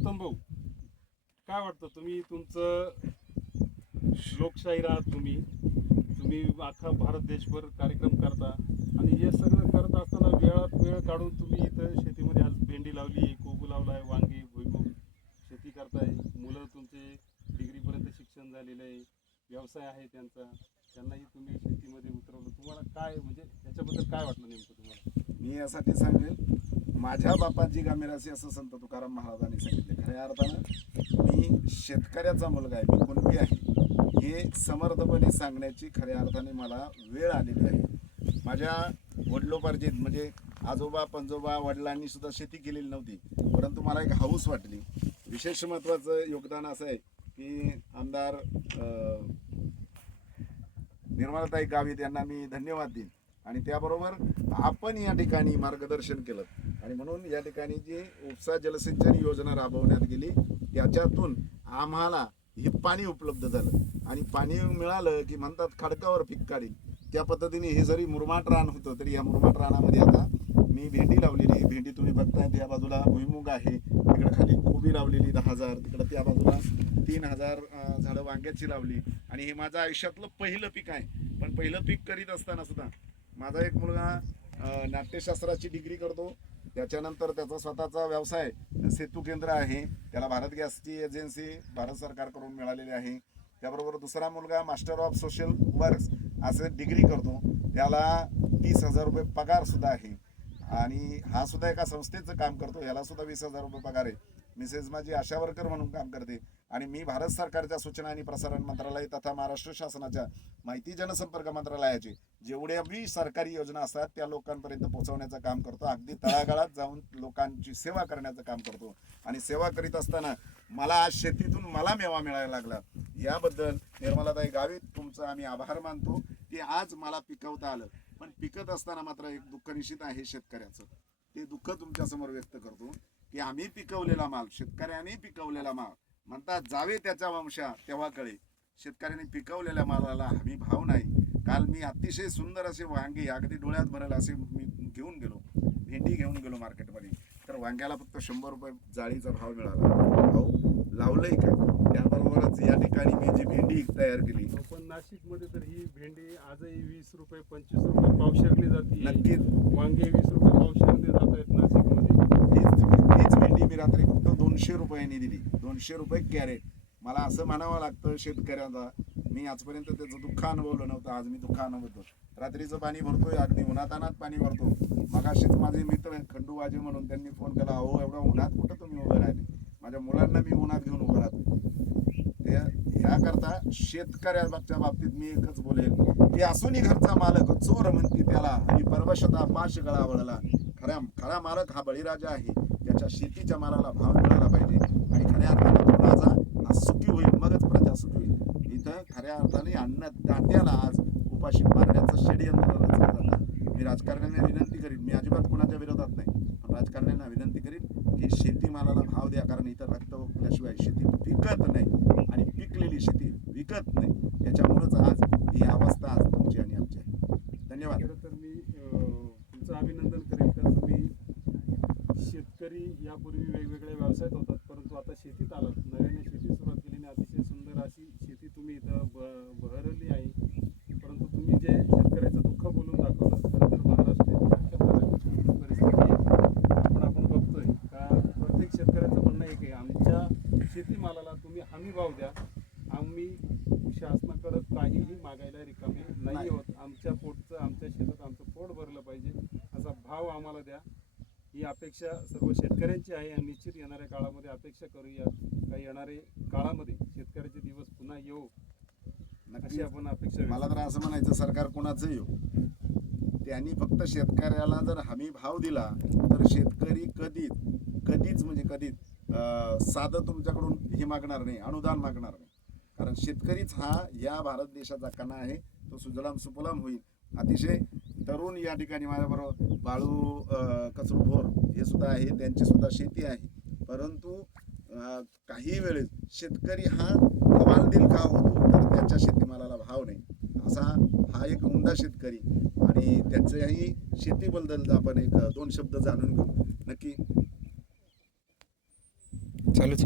उत्तम भाऊ काय वाटतं तुम्ही तुमचं लोकशाहीर आहात तुम्ही तुम्ही अख्खा भारत देशभर कार्यक्रम करता आणि हे सगळं करत असताना वेळात वेळ काढून तुम्ही इथं शेतीमध्ये आज भेंडी लावली आहे कोबू आहे वांगी भुईमूग शेती करताय. मुलं तुमचे डिग्रीपर्यंत शिक्षण झालेलं आहे व्यवसाय आहे त्यांचा त्यांनाही तुम्ही शेतीमध्ये उतरवलं. तुम्हाला काय म्हणजे त्याच्याबद्दल काय वाटलं नेमकं तुम्हाला? मी यासाठी सांगेल माझ्या बापाची गामिरासी असं संत तुकाराम महाराजांनी सांगितले. खऱ्या अर्थानं मी शेतकऱ्याचा मुलगा आहे मी कुणबी आहे. हे समर्थपणे सांगण्याची खऱ्या अर्थाने मला वेळ आलेली आहे. माझ्या वडिलोपार्जित म्हणजे आजोबा पंजोबा वडिलांनी सुद्धा शेती केलेली नव्हती परंतु मला एक हाऊस वाटली. विशेष महत्त्वाचं योगदान असं आहे की आमदार अं, निर्मलाताई गावित यांना मी धन्यवाद देईन. आणि त्याबरोबर आपण या ठिकाणी मार्गदर्शन केलं. आणि म्हणून या ठिकाणी जी उपसा जलसिंचन योजना राबवण्यात गेली त्याच्यातून आम्हाला हे पाणी उपलब्ध झालं. आणि पाणी मिळालं की म्हणतात खडकावर पीक काढील त्या पद्धतीने हे जरी मुरमाट रान होतं तरी या मुरमाट रानामध्ये आता मी भेंडी लावलेली आहे. भेंडी तुम्ही बघताय त्या बाजूला भुईमुग आहे. तिकडे खाली कोबी लावलेली दहा हजार तिकडं त्या बाजूला तीन हजार झाडं वांग्याची लावली. आणि हे माझं आयुष्यातलं पहिलं पीक आहे. पण पहिलं पीक करीत असताना सुद्धा माझा एक मुलगा नाट्यशास्त्राची डिग्री करतो. त्याच्यानंतर त्याचा स्वतःचा व्यवसाय सेतू केंद्र आहे. त्याला भारत गॅसची एजन्सी भारत सरकारकडून मिळालेली आहे. त्याबरोबर दुसरा मुलगा मास्टर ऑफ सोशल वर्क्स असे डिग्री करतो. त्याला तीस हजार रुपये पगारसुद्धा आहे. आणि हा सुद्धा एका संस्थेचं काम करतो. याला सुद्धा वीस हजार रुपये पगार आहे. मिसेस माझी आशा वर्कर म्हणून काम करते. आणि मी भारत सरकारच्या सूचना आणि प्रसारण मंत्रालय तथा महाराष्ट्र शासनाच्या माहिती जनसंपर्क मंत्रालयाचे जेवढ्या बी सरकारी योजना असतात त्या लोकांपर्यंत पोहोचवण्याचं काम करतो. अगदी तळागाळात जाऊन लोकांची सेवा करण्याचं काम करतो. आणि सेवा करीत असताना मला आज शेतीतून मला मेवा मिळायला लागला. याबद्दल निर्मलाताई गावित तुमचं आम्ही आभार मानतो की आज मला पिकवता आलं. पण पिकत असताना मात्र एक दुःख निश्चित आहे शेतकऱ्याचं. ते दुःख तुमच्यासमोर व्यक्त करतो. की आम्ही पिकवलेला माल शेतकऱ्यांनी पिकवलेला माल. म्हणतात जावे त्याच्या वंशा तेव्हा कळे. शेतकऱ्यांनी पिकवलेल्या मालाला हमी भाव नाही. काल मी अतिशय सुंदर असे वांगे अगदी डोळ्यात भरेल असे मी घेऊन गेलो. भेंडी घेऊन गेलो मार्केटमध्ये. तर वांग्याला फक्त शंभर रुपये जाळीचा भाव मिळाला. भाऊ लावलंय का? त्याबरोबरच या ठिकाणी मी जी भेंडी तयार केली. पण नाशिकमध्ये तर ही भेंडी आजही वीस रुपये पंचवीस रुपये पावशेरली जाते. नक्कीच. वांगे वीस रुपये पावशेरले जात आहेत नाशिकमध्ये तीच तीच भेंडी मी रात्री फक्त दोनशे रुपयांनी दिली. दोनशे रुपये कॅरेट मला असं म्हणावं लागतं शेतकऱ्याला मी आजपर्यंत त्याचं दुःख अनुभवलं नव्हतं आज मी दुःख अनुभवतो. रात्रीचं पाणी भरतोय अगदी उन्हातानात पाणी भरतो. मगाशीच माझे मित्र खंडू वाजे म्हणून त्यांनी फोन केला अहो एवढा उन्हात कुठं तुम्ही उभं राहिले? माझ्या मुलांना मी उन्हात घेऊन उभं राहतो ते ह्याकरता शेतकऱ्याच्या बाबतीत मी एकच बोलेल की असूनही घरचा मालक चोर म्हणते त्याला आणि परवशता पाश गळा वळला. खऱ्या खरा मालक हा बळीराजा आहे. त्याच्या शेतीच्या मालाला भाव मिळाला पाहिजे आणि खऱ्या अर्थाने तो राजा हा सुखी होईल मगच प्रजा सुखी होईल. इथं खऱ्या अर्थाने अन्नदात्याला आज उपाशी मारण्याचं षडयंत्र रचलं जातं. मी राजकारण्यांना विनंती करीन. मी अजिबात कुणाच्या विरोधात नाही. पण राजकारण्यांना विनंती करीन की शेतीमालाला भाव द्या कारण इथं रक्त ओकल्याशिवाय शेती पिकत नाही आणि पिकलेली शेती विकत नाही. त्याच्यामुळंच आज ही अवस्था आज तुमची आणि आमची आहे धन्यवाद खरं तर मी अं, तुमचं अभिनंदन करेन का तुम्ही शेतकरी यापूर्वी वेगवेगळ्या व्यवसायात होतात परंतु आता शेतीत आलात. नव्याने शेती सुरुवात केली आणि अतिशय सुंदर अशी शेती तुम्ही इथं ब बहरली आहे. परंतु तुम्ही जे शेतकऱ्याचं दुःख बोलून दाखवलं खरं तर प्रकारची परिस्थिती पण आपण बघतोय का प्रत्येक शेतकऱ्याचं म्हणणं एक आहे आमच्या शेतीमालाला तुम्ही हमी भाव द्या. आम्ही शासनाकडं काहीही मागायला रिकामे नाही होत आमच्या शेतात आमचं पोट भरलं पाहिजे असा भाव आम्हाला द्या ही अपेक्षा सर्व शेतकऱ्यांची आहे आणि निश्चित येणाऱ्या काळामध्ये अपेक्षा करूया का येणारे काळामध्ये शेतकऱ्याचे दिवस पुन्हा येऊ अशी आपण अपेक्षा मला तर असं म्हणायचं सरकार कोणाचं येऊ त्यांनी फक्त शेतकऱ्याला जर हमी भाव दिला तर शेतकरी कधीच कधीच म्हणजे कधीच साधं तुमच्याकडून हे मागणार नाही अनुदान मागणार नाही. कारण शेतकरीच हा या भारत देशाचा कणा आहे तो सुजलाम सुफलाम होईल. अतिशय तरुण या ठिकाणी माझ्याबरोबर बाळू कचरू भोर हे सुद्धा आहे त्यांची सुद्धा शेती आहे. परंतु काही वेळेस शेतकरी हा हवालदिल का होतो तर त्याच्या शेतीमालाला भाव नाही. असा हा एक उमदा शेतकरी आणि त्याच्याही शेतीबद्दल आपण एक दोन शब्द जाणून घेऊ. नक्की? चालूच